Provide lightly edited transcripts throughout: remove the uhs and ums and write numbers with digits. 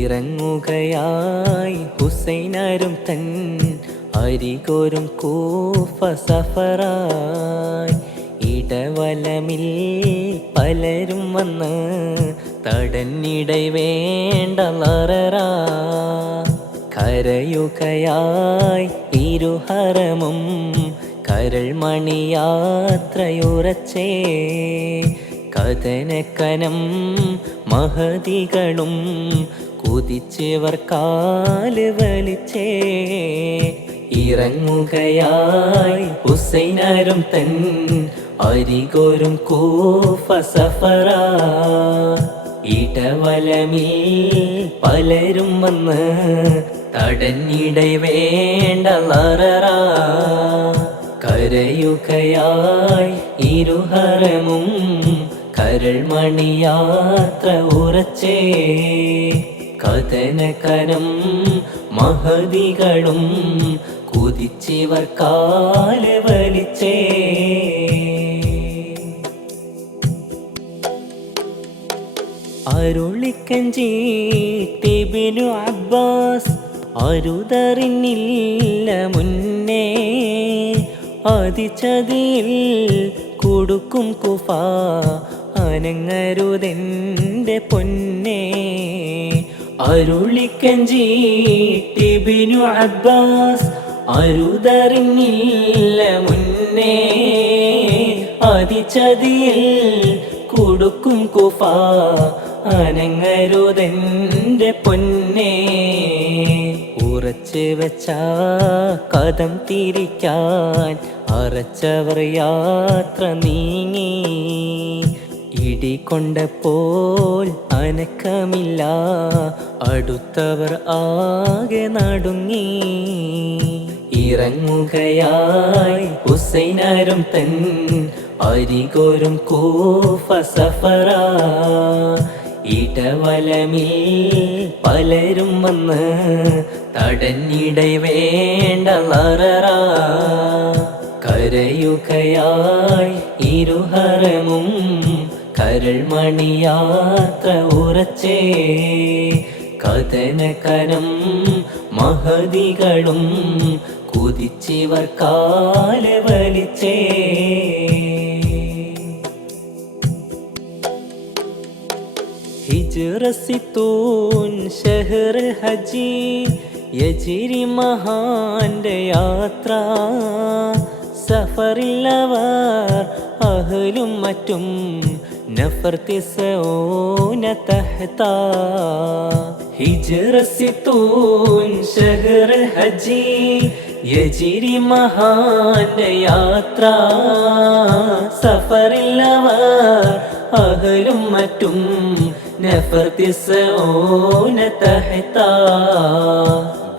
ഇറങ്ങുകയായി ഹുസൈനാരും തൻ അരികോരും കൂഫ സഫറായി. ഇടവലമിൽ പലരും വന്ന് തടന്നിടை വേണ്ട ലററാ. കരയുകയായി ഇരുഹറമും കരൾ മണിയാത്രയുറച്ചേ. കഥനക്കനം മഹതികളും കുതിച്ചവർ കാല് വലിച്ചേ. ഇറങ്ങുകയായി ഹുസൈനാരും തൻ അരികോരും കൂഫ സഫറാ. ഇടവലമിൽ പലരും വന്ന് തടന്നിടை വേണ്ട ലററാ. കരയുകയായി ഇരുഹറമും കരൾ മണിയാത്ര ഉറച്ചേ. കഥനകനം മഹതികളും കുതിച്ചവർ കാല് വലിച്ചേ. അരുളിക്കഞ്ചീട്ടിബ്നു അബ്ബാസ് അരുതറിഞ്ഞില്ല മുന്നേ. അതിചതിയിൽ കൊടുക്കും കുഫ അനങ്ങരുതെൻ്റെ പൊന്നേ. അരുളിക്കഞ്ചീട്ടിബ്നു അബ്ബാസ് അരുതറിഞ്ഞില്ല മുന്നേ. അതിചതിയിൽ കൊടുക്കും കുഫ അനങ്ങരുതെൻ്റെ പൊന്നേ. ഉറച്ച് വെച്ച കദം തിരിക്കാൻ അറച്ചവർ യാത്ര നീങ്ങി. ഇടികൊണ്ടപ്പോൾ അനക്കമില്ല അടുത്തവർ ആകെ നടുങ്ങി. ഇറങ്ങുകയായി ഹുസൈനാരും തൻ അരികോരും കൂഫ സഫറാ. ഇടവലമിൽ പലരും വന്ന് തടന്നിടை വേണ്ട ലററാ. കരയുകയായി ഇരുഹറമും കരൾ മണിയാത്ര ഉറച്ചേ. കഥനകനം മഹതികളും കുതിച്ചവർ കാല് വലിച്ചേ. ഹിജ്റ സിത്തൂൻ ഷഹ്റുൽ ഹജ്ജി യജിരി മഹാന്റെ യാത്ര. സഫറിലവർ അഹ്ലും മറ്റും നഫർ തിസ്ഊന തഹ്താ. ഹിജ്റ സിത്തൂൻ ഷഹ്റുൽ ഹജ്ജി യജിരി മഹാന്റെ യാത്ര. സഫറിലവർ അഹ്ലും മറ്റും നഫർ തിസ്ഊന തഹ്താ.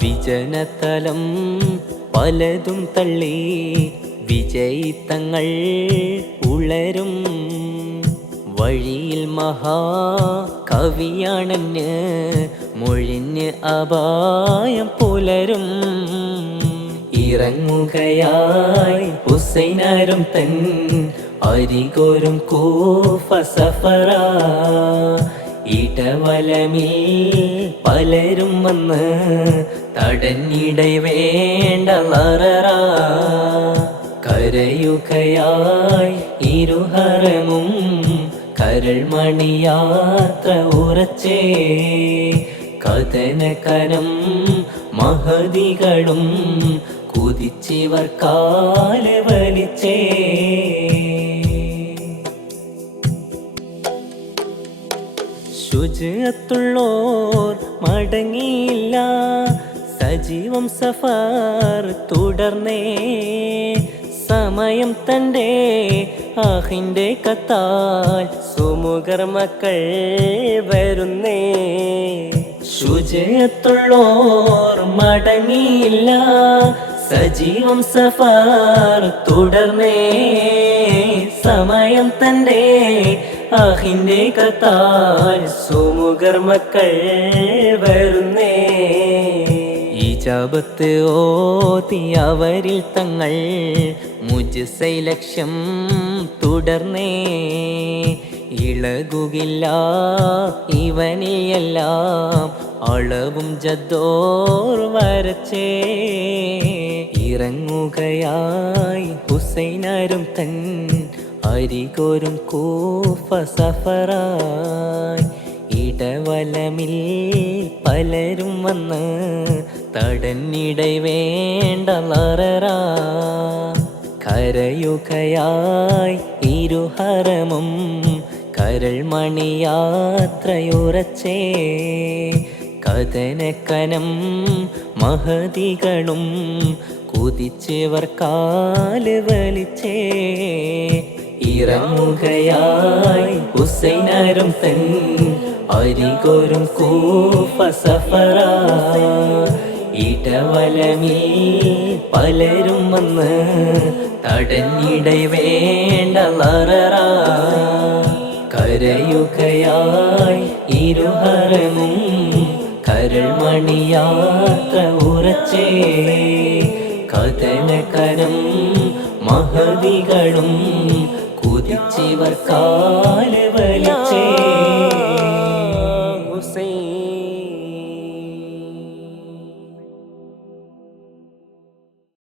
വിജനതലം പലതും തള്ളി വിജയിത്തങ്ങൾ ഉളരും. വഴിയിൽ മഹാകവിയാണെന്ന് മൊഴിഞ്ഞ് അപായം പുലരും. ഇറങ്ങുകയായി ഹുസൈനാരും തൻ അരികോരും കൂഫ സഫറാ. ഇടവലമിൽ പലരും വന്ന് തടന്നിടை വേണ്ട ലററാ. കരയുകയായി ഇരുഹറമും കരൾ മണിയാത്ര ഉറച്ചേ. കഥനകനം മഹതികളും കുതിച്ചവർ കാല് വലിച്ചേ. ശുചിത്വമുള്ളോർ മടങ്ങിയില്ല സജീവം സഫർ തുടർന്നേ. സമയം തൻ്റെ ആഹിൻ്റെ കത്താൽ സുമുഖർ മക്കൾ വരുന്നേ. ശുചിത്വമുള്ളോർ മടങ്ങിയില്ല സജീവം സഫർ തുടർന്നേ. സമയം തൻ്റെ ആഹിൻ്റെ കത്താൽ സുമുഖർ മക്കൾ വരുന്നേ. ഇജാബത്ത് ഓതി അവരിൽ തങ്ങൾ മുജ്സൈ ലക്ഷ്യം തുടർന്നേ. ഇളകുകില്ല ഇവനെയെല്ലാം അളവും ജദ്ദോർ വരച്ചേ ഇറങ്ങുകയായി ഹുസൈനരും തൻ അരികോരും കൂഫ സഫറായി ഇടവലമിൽ പലരും വന്ന് തടന്നിടை വേണ്ട ലററാ കരയുകയായി ഇരുഹറമും കരൾ മണിയാത്രയുറച്ചേ കഥനക്കനം മഹതികളും കുതിച്ചവർ കാല് വലിച്ചേ ഇറങ്ങുകയായി ഹുസൈനരും തൻ അരികോരും കൂഫ സഫറാ ഇടവലമിൽ പലരും വന്ന് തടന്നിടை വേണ്ട ലററാ കരയുകയായി ഇരുഹറമും കരൾ മണിയാത്ര ഉറച്ചേ കഥനകരം മഹതികളും കുതിച്ചവർ കാല് വലിച്ചേ